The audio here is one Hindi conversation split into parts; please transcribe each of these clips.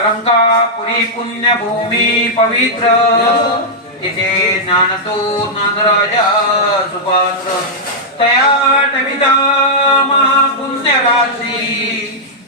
अलंकापुरी पुण्यभूमी पवित्र। तिथे ज्ञानतो नागराजा सुपात्र। तया टविता महापुण्यराशी।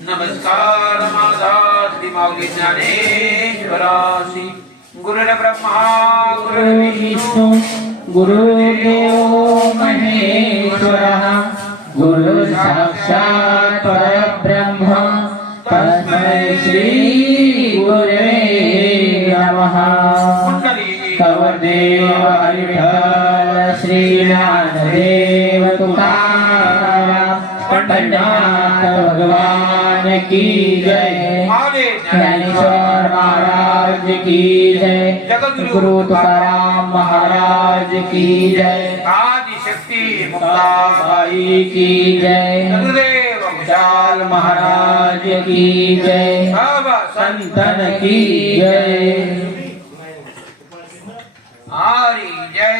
नमस्कार माझा श्री माऊली ज्ञानेश्वराशी। गुरुर ब्रह्मा, गुरुर विष्णू। गुरुदेव महेश्वरः। गुरु साक्षात् परब्रह्म। तस्मै श्री गुरवे नमः कवदेव हरिहर श्री पंडनाथ भगवान की जय। ज्ञानेश्वर महाराज की जय। गुरु तुकाराम महाराज की जय। आदिशक्ती मुक्ता मुक्ताबाई की जय। विशाल महाराज की जय। संतन की जय। हरी जय।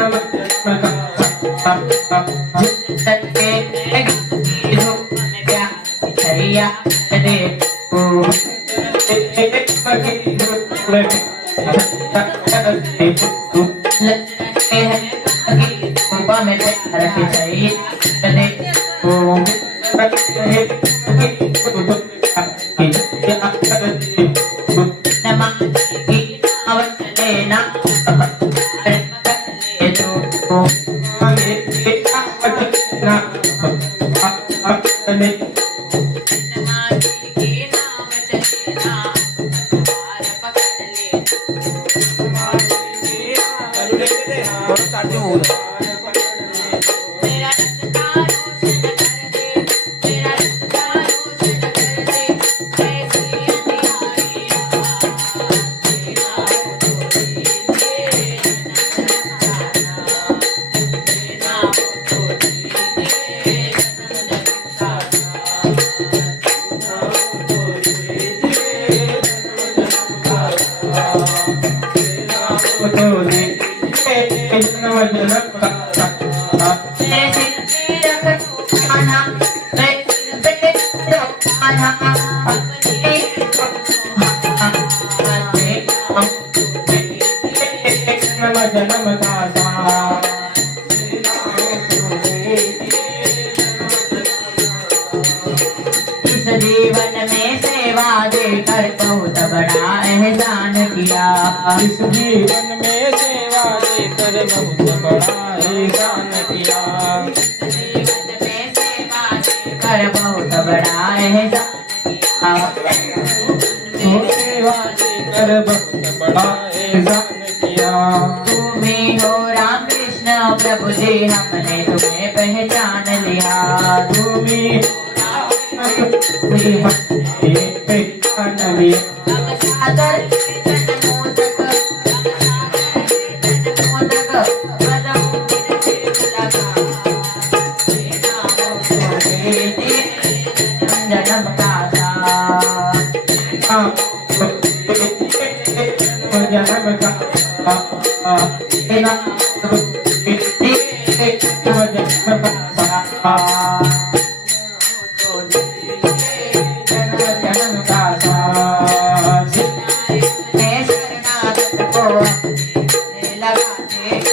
जन्म जन्म जीवन में सेवा देकर बहुत बड़ा एहसान किया। इस जीवन में सेवा देकर बहुत बड़ा एहसान किया देकर बहुत बड़ा देकर बहुत बड़ा एहसान किया तुम्ही हो राम कृष्ण प्रभु जी हमने तुम्हें पहचान लिया। तुम्हें पहचान लिया।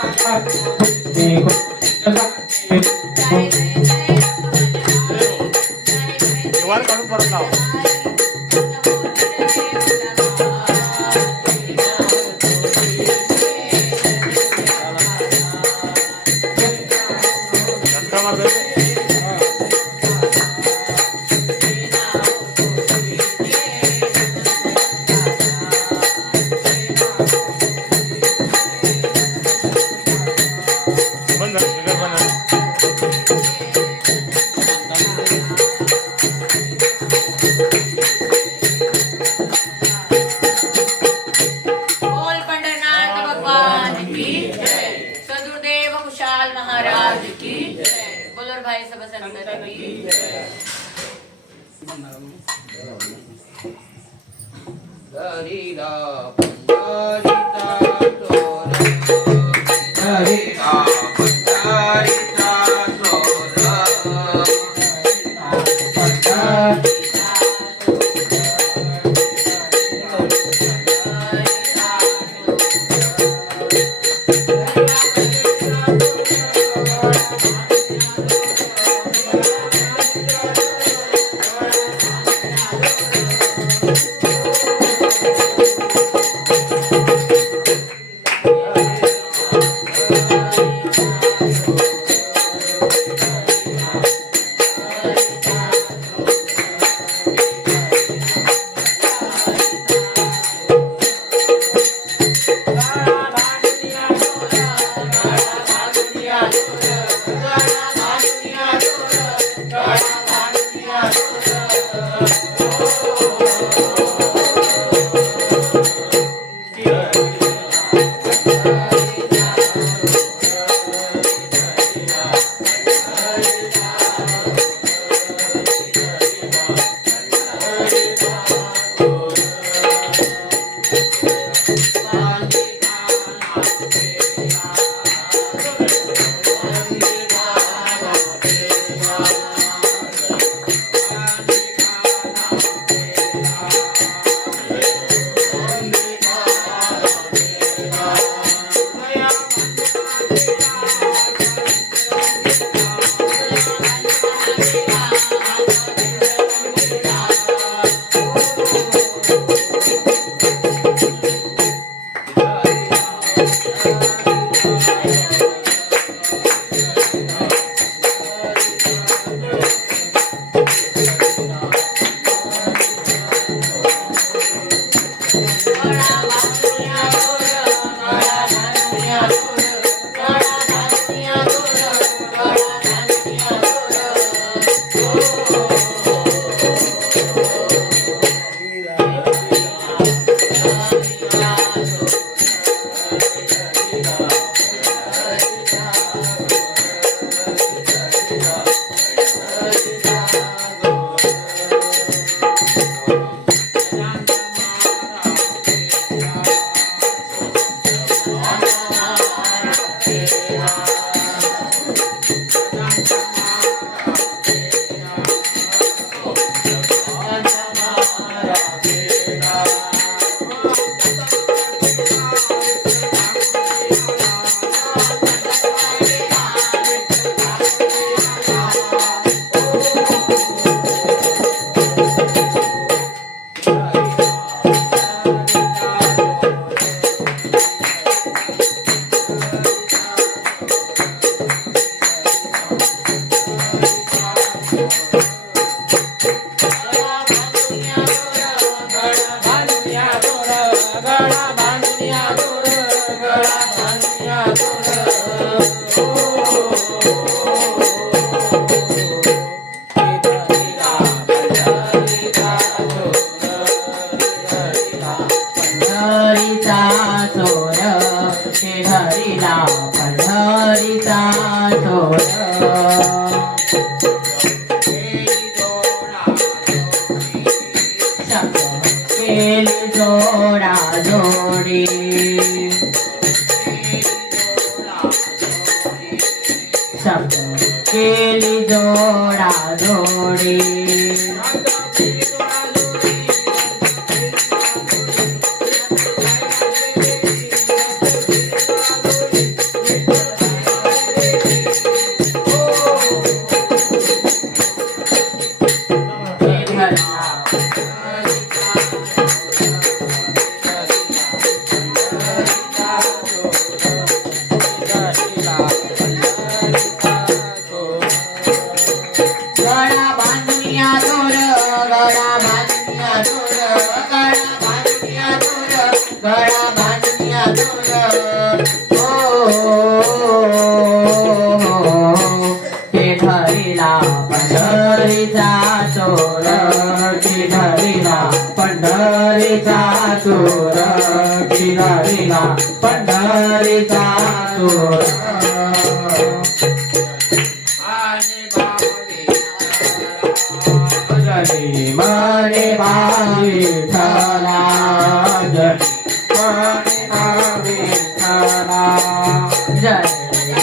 はい。えー、こちらが、えー Hola.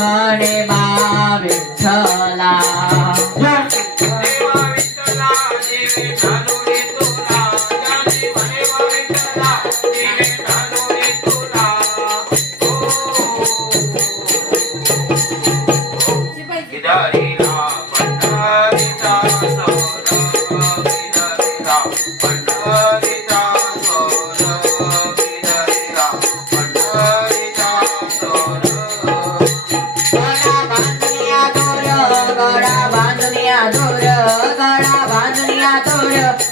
বারে বারে চল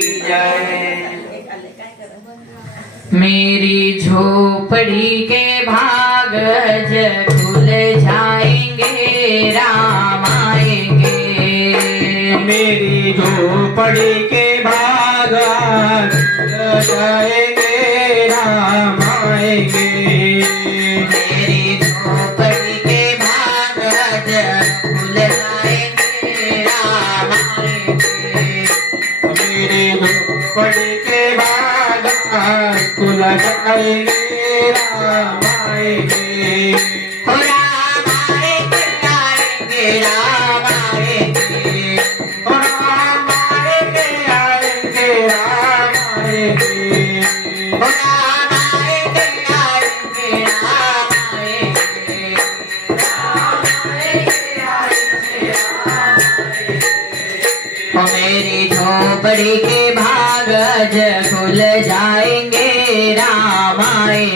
की मेरी झोपड़ी के भाग खुल जाएँगे राम आएँगे। मेरी झोपड़ी के भाग जाए तुला Ramai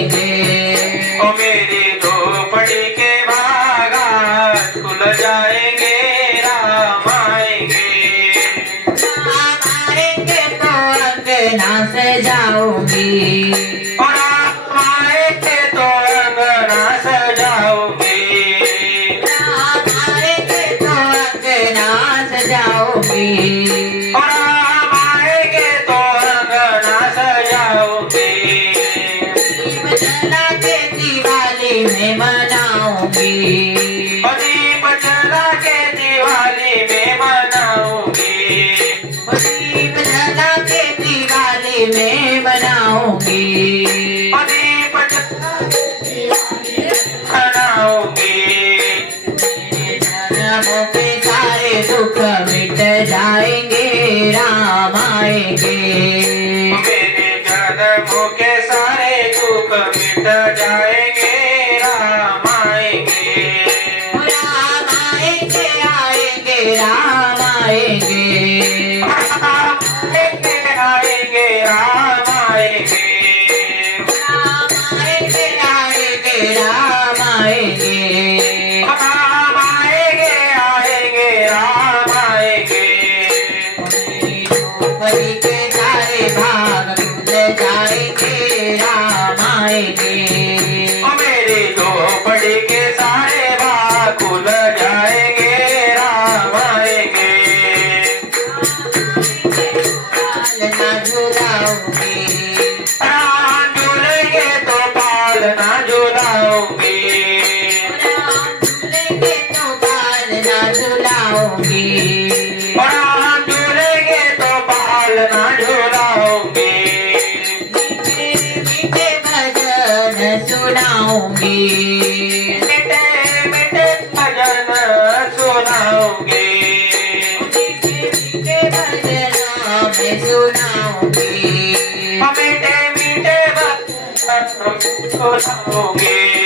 entender. Ô oh, querido, por? Singh Ram आएंगे Thank you. 歌唱给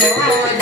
Come on.